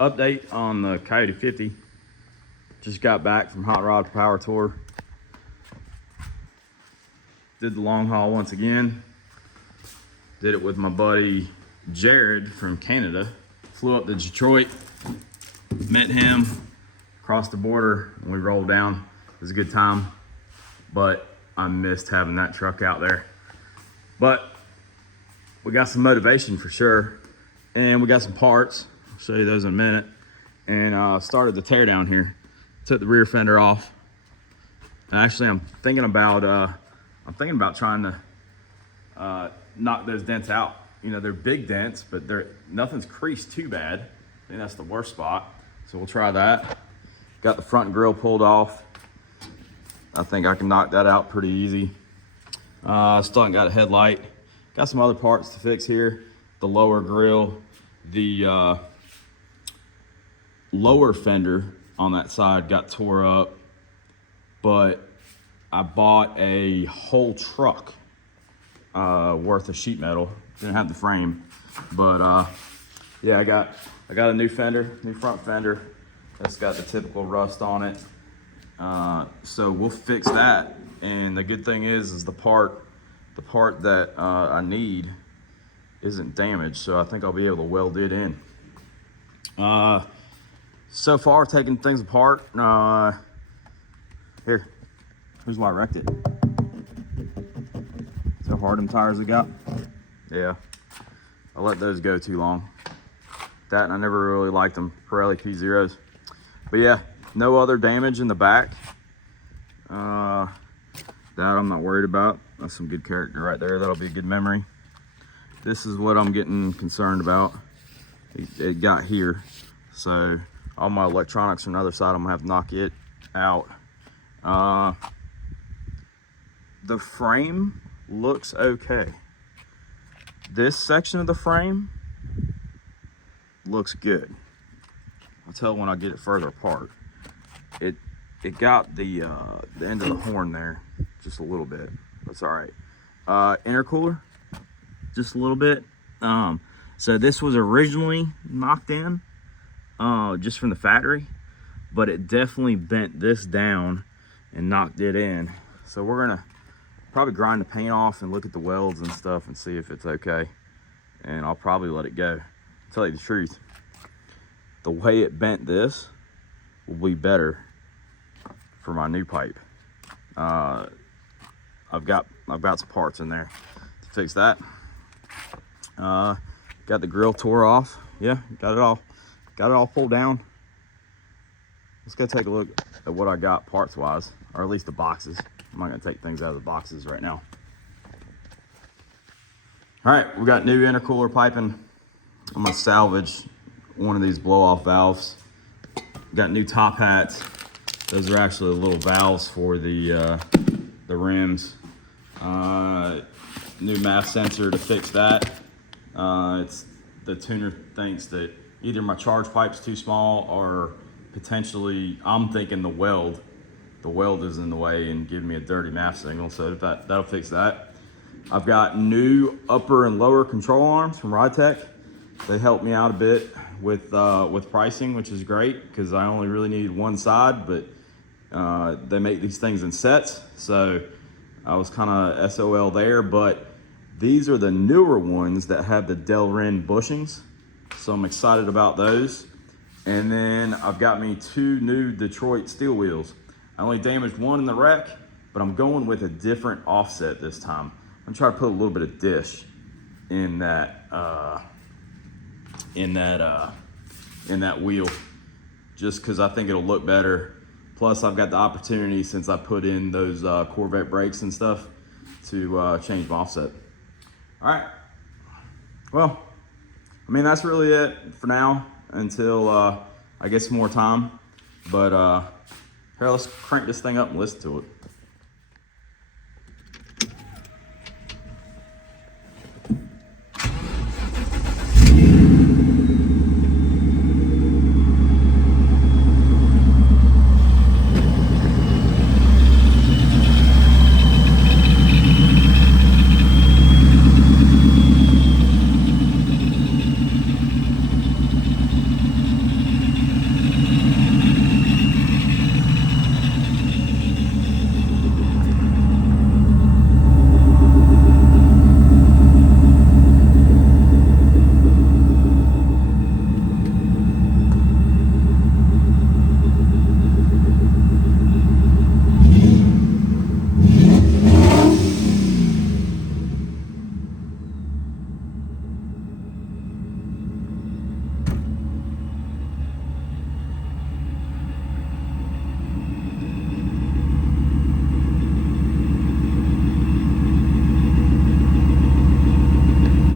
Update on the Coyote 50. Just got back from Hot Rod Power Tour. Did the long haul once again. Did it with my buddy Jared from Canada. Flew up to Detroit, met him, crossed the border, and we rolled down. It was a good time, but I missed having that truck out there. But we got some motivation for sure, and we got some parts. I'll show you those in a minute. And started the tear down here. Took the rear fender off. And actually, I'm thinking about trying to knock those dents out. You know, they're big dents, but nothing's creased too bad. I think that's the worst spot. So we'll try that. Got the front grille pulled off. I think I can knock that out pretty easy. Still haven't got a headlight. Got some other parts to fix here. The lower grille, the lower fender on that side got tore up, but I bought a whole truck worth of sheet metal. Didn't have the frame, but yeah, I got a new fender, new front fender. That's got the typical rust on it. So we'll fix that. And the good thing is the part that I need isn't damaged, so I think I'll be able to weld it in. So far, taking things apart. Here's why I wrecked it. See how hard them tires have got? Yeah, I let those go too long. That, and I never really liked them, Pirelli P0s. But yeah, no other damage in the back. That I'm not worried about. That's some good character right there. That'll be a good memory. This is what I'm getting concerned about. It got here. So all my electronics on the other side, I'm gonna have to knock it out. The frame looks okay. This section of the frame looks good. I'll tell when I get it further apart. It got the end of the horn there just a little bit. That's all right. Intercooler, just a little bit. So this was originally knocked in just from the factory, but it definitely bent this down and knocked it in. So we're gonna probably grind the paint off and look at the welds and stuff and see if it's okay. And I'll probably let it go. Tell you the truth, the way it bent this will be better for my new pipe. I've got some parts in there to fix that. Got the grill tore off. Yeah, got it all pulled down. Let's go take a look at what I got parts wise, or at least the boxes. I'm not gonna take things out of the boxes right now. All right, we got new intercooler piping. I'm gonna salvage one of these blow off valves. Got new top hats. Those are actually little valves for the rims. New MAF sensor to fix that. It's the tuner thinks that either my charge pipe's too small or potentially I'm thinking the weld is in the way and giving me a dirty MAF signal. So that'll fix that. I've got new upper and lower control arms from Ridetech. They helped me out a bit with pricing, which is great because I only really needed one side, but they make these things in sets. So I was kind of SOL there, but these are the newer ones that have the Delrin bushings. So I'm excited about those. And then I've got me two new Detroit steel wheels. I only damaged one in the wreck, but I'm going with a different offset this time. I'm trying to put a little bit of dish in that wheel, just because I think it'll look better. Plus, I've got the opportunity, since I put in those Corvette brakes and stuff, to change my offset. All right. Well, I mean, that's really it for now until I get some more time. But here, let's crank this thing up and listen to it.